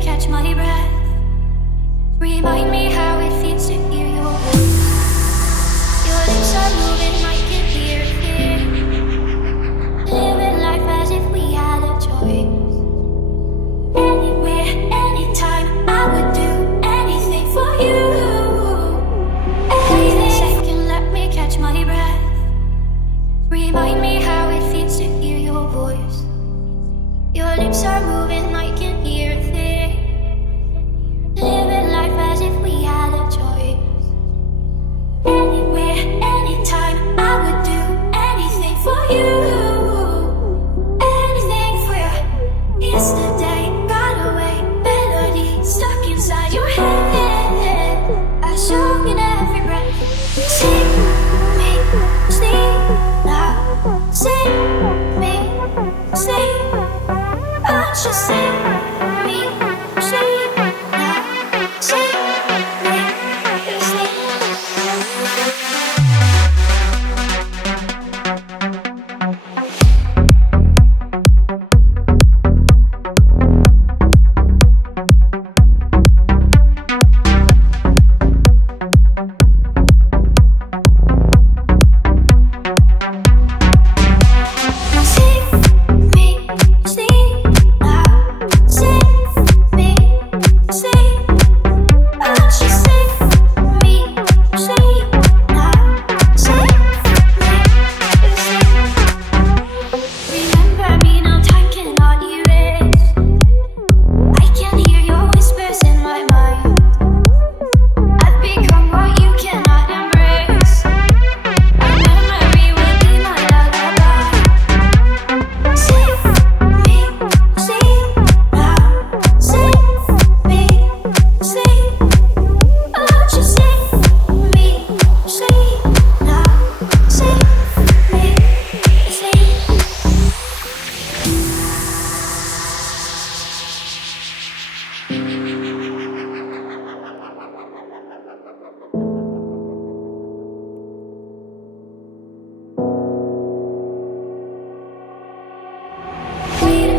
catch my breath. Remind me how it feels to hear your voice. Your lips are moving, I can hear it. Living life as if we had a choice. Anywhere, anytime, I would do anything for you. Wait a second, let me catch my breath. Remind me how it feels to hear your voice. Your lips are moving, I can hear it. Living life as if we had a choice. Anywhere, anytime, I would do anything for you. Anything for you. Yesterday got away, melody stuck inside your head. I show in every breath. Sing me, sleep now. Sing me, sleep. Won't you sing me, sleep now. Sing me, sleep.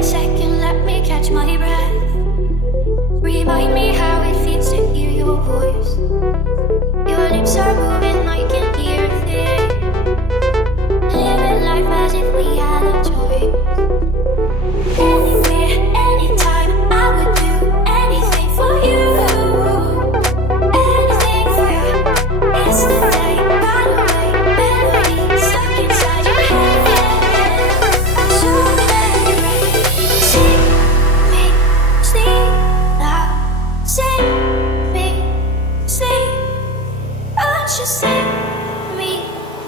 Second, let me catch my breath. Remind me how it feels to hear your voice. Your lips are moving, I can hear it. Living life as if we had a choice. Anywhere, anytime, I would do anything for you. Anything for you. Yesterday got away, melody stuck inside your head. I show me every breath. Sing me, sleep now. Sing me, sleep. Won't you sing me,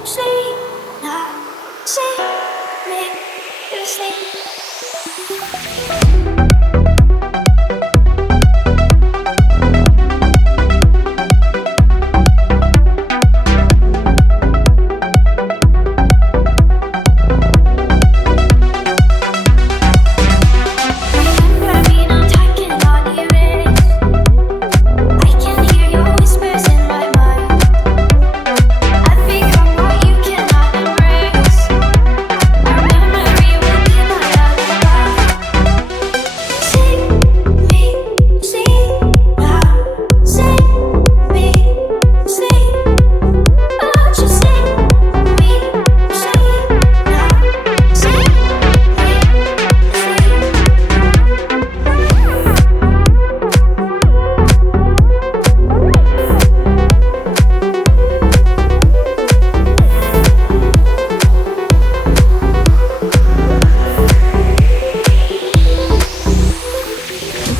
sleep now? Sing me, sleep.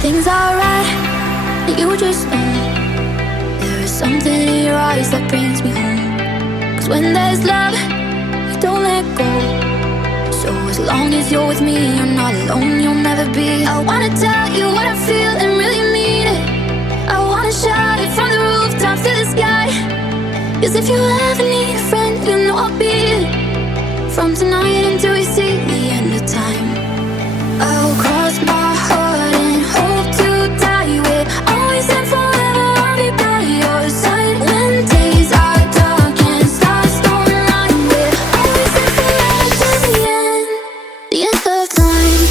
Things are right, you just know. There is something in your eyes that brings me home. 'Cause when there's love, you don't let go. So as long as you're with me, you're not alone, you'll never be. I wanna tell you what I feel and really mean it. I wanna shout it from the rooftops to the sky. 'Cause if you ever need a friend, you know I'll be it. From tonight until we see the end of time, I'll cross my heart and hope to die with. Always and forever, I'll be by your side. When days are dark and stars don't line with. Always and forever till the end of time.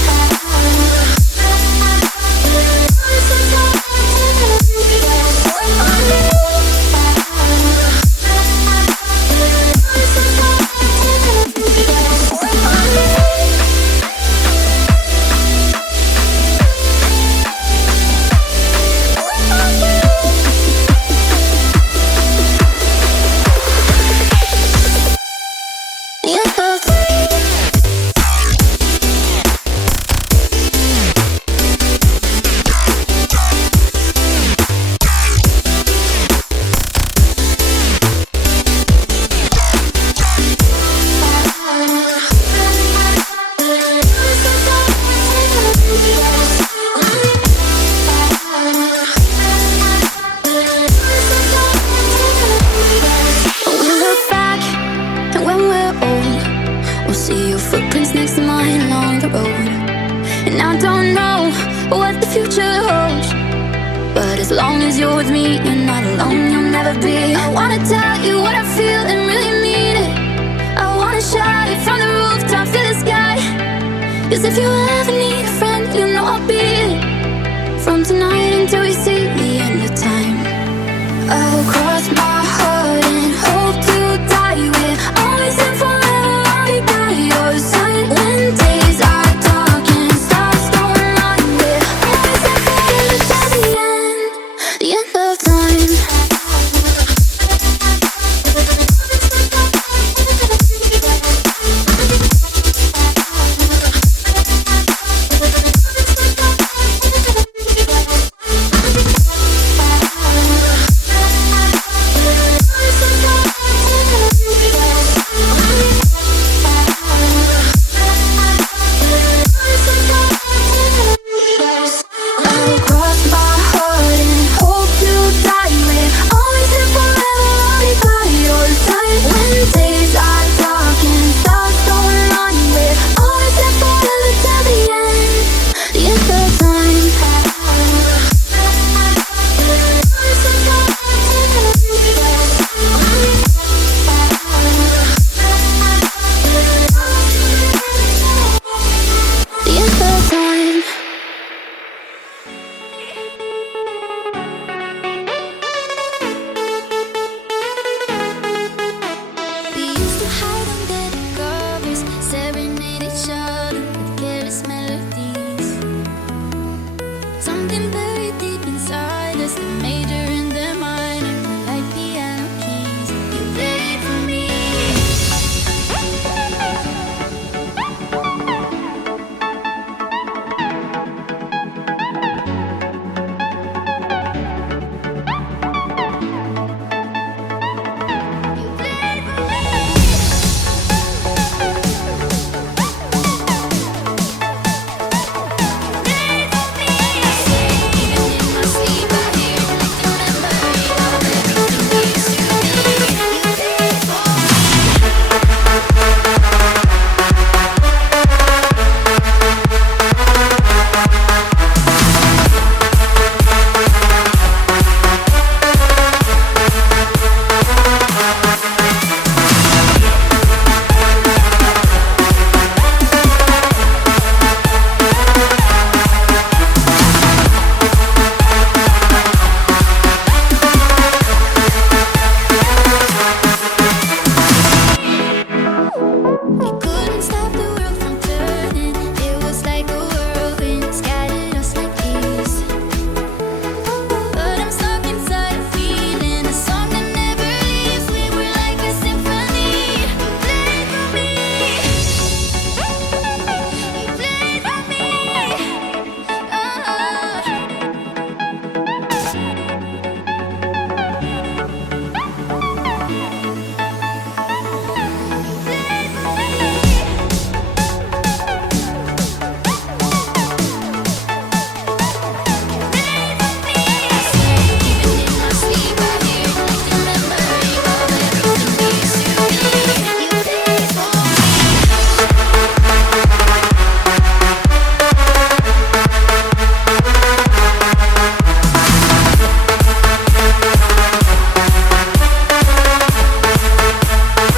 I'll see your footprints next to mine along the road. And I don't know what the future holds, but as long as you're with me, you're not alone, you'll never be. I wanna tell you what I feel and really mean it. I wanna shout it from the rooftops to the sky. 'Cause if you ever need a friend, you know I'll be it. From tonight until we see the end of time, I will cry.